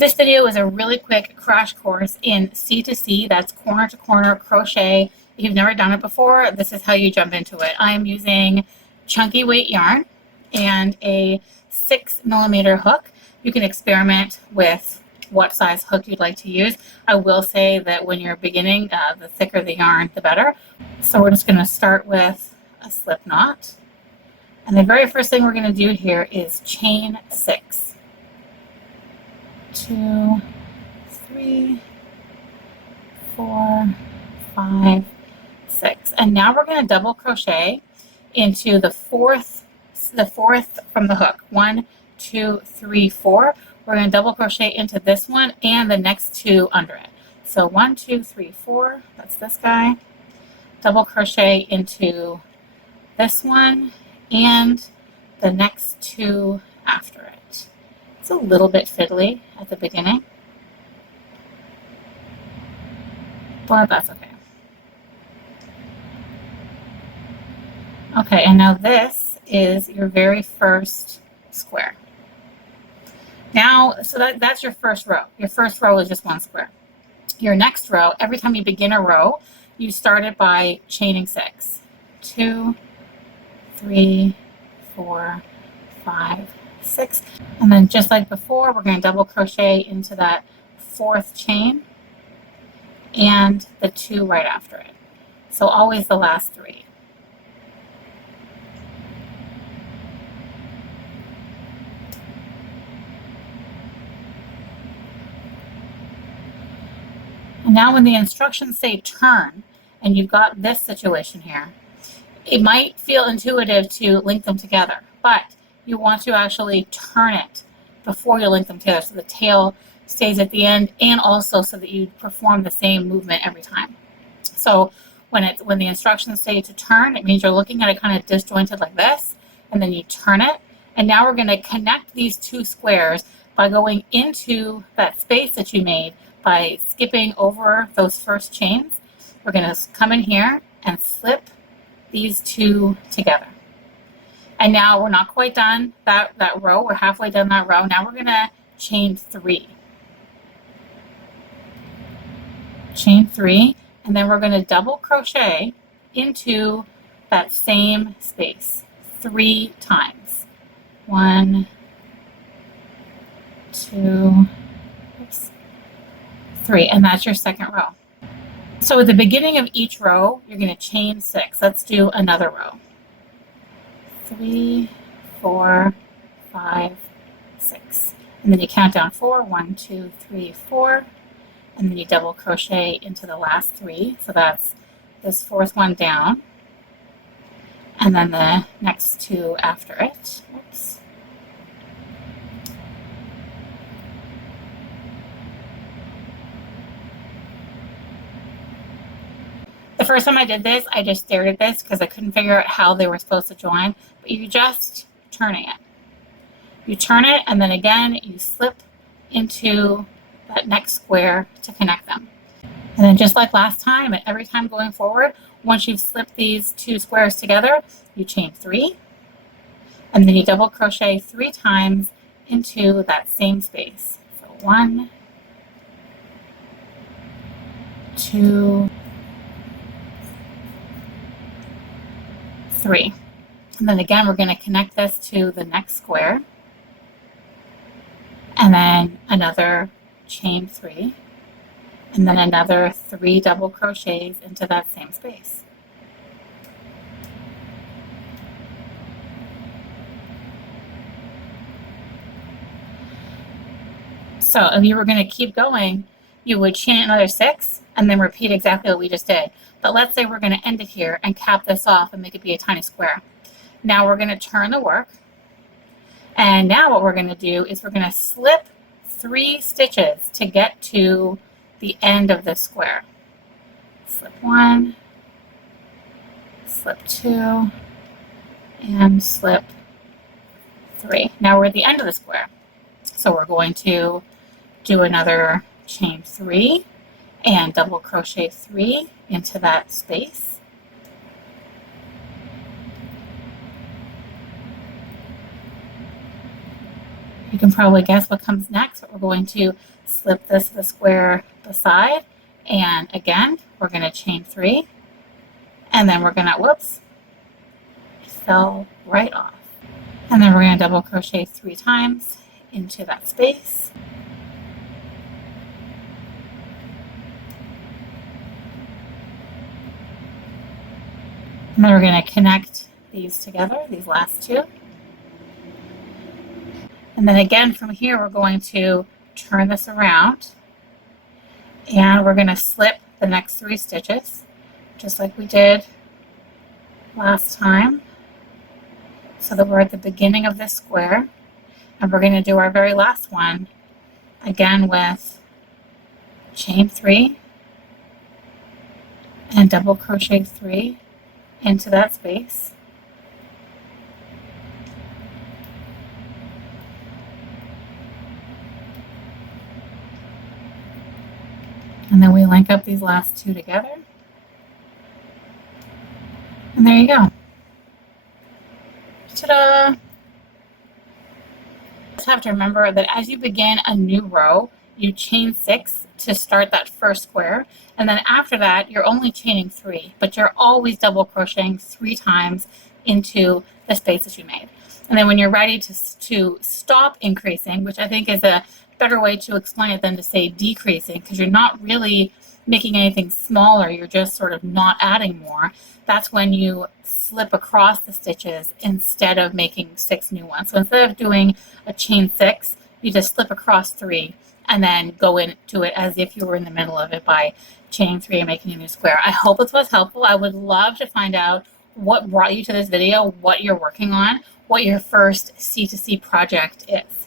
This video is a really quick crash course in C2C, that's corner to corner crochet. If you've never done it before, this is how you jump into it. I am using chunky weight yarn and a 6mm hook. You can experiment with what size hook you'd like to use. I will say that when you're beginning, the thicker the yarn, the better. So we're just going to start with a slip knot. And the very first thing we're going to do here is chain 6. 2, 3, 4, 5, 6. And now we're going to double crochet into the fourth from the hook. 1, 2, 3, 4. We're going to double crochet into this one and the next two under it. So 1, 2, 3, 4. That's this guy. Double crochet into this one and the next two after it. It's a little bit fiddly at the beginning, but that's okay. Okay, and now this is your very first square. Now, so that's your first row. Your first row is just one square. Your next row, every time you begin a row, you start it by chaining 6. 2, 3, 4, 5, 6. And then just like before, we're going to double crochet into that fourth chain and the two right after it. So always the last 3. And now when the instructions say turn, and you've got this situation here, it might feel intuitive to link them together, but you want to actually turn it before you link them together so the tail stays at the end, and also so that you perform the same movement every time. So when the instructions say to turn, it means you're looking at it kind of disjointed like this, and then you turn it. And now we're going to connect these two squares by going into that space that you made by skipping over those first chains. We're going to come in here and slip these two together. And now we're not quite done that row. We're halfway done that row. Now we're going to chain 3. Chain 3, and then we're going to double crochet into that same space 3 times. 1, 2, 3, and that's your second row. So at the beginning of each row, you're going to chain 6. Let's do another row. 3, 4, 5, 6. And then you count down 4. 1, 2, 3, 4. And then you double crochet into the last 3. So that's this fourth one down. And then the next 2 after it. Oops. The first time I did this, I just stared at this because I couldn't figure out how they were supposed to join, but you're just turning it. You turn it, and then again, you slip into that next square to connect them. And then just like last time, and every time going forward, once you've slipped these two squares together, you chain 3, and then you double crochet 3 times into that same space. So 1, 2, 3. And then again, we're going to connect this to the next square, and then another chain 3, and then another 3 double crochets into that same space. So if you were going to keep going, you would chain another 6 and then repeat exactly what we just did. But let's say we're going to end it here and cap this off and make it be a tiny square. Now we're going to turn the work. And now what we're going to do is we're going to slip 3 stitches to get to the end of the square. Slip 1, slip 2, and slip 3. Now we're at the end of the square. So we're going to do another chain 3 and double crochet 3 into that space. You can probably guess what comes next, but we're going to slip this to the square beside, and again, we're going to chain 3, and then we're going to, whoops, fell right off. And then we're going to double crochet 3 times into that space. And then we're going to connect these together, these last 2. And then again from here, we're going to turn this around, and we're going to slip the next 3 stitches, just like we did last time, so that we're at the beginning of this square. And we're going to do our very last one again with chain 3 and double crochet 3 into that space. And then we link up these last 2 together. And there you go. Ta-da! Just have to remember that as you begin a new row, you chain 6 to start that first square, and then after that you're only chaining 3, but you're always double crocheting 3 times into the space that you made. And then when you're ready to stop increasing, which I think is a better way to explain it than to say decreasing, because you're not really making anything smaller, you're just sort of not adding more, that's when you slip across the stitches instead of making 6 new ones. So instead of doing a chain 6, you just slip across 3 and then go into it as if you were in the middle of it by chaining 3 and making a new square. I hope this was helpful. I would love to find out what brought you to this video, what you're working on, what your first C2C project is.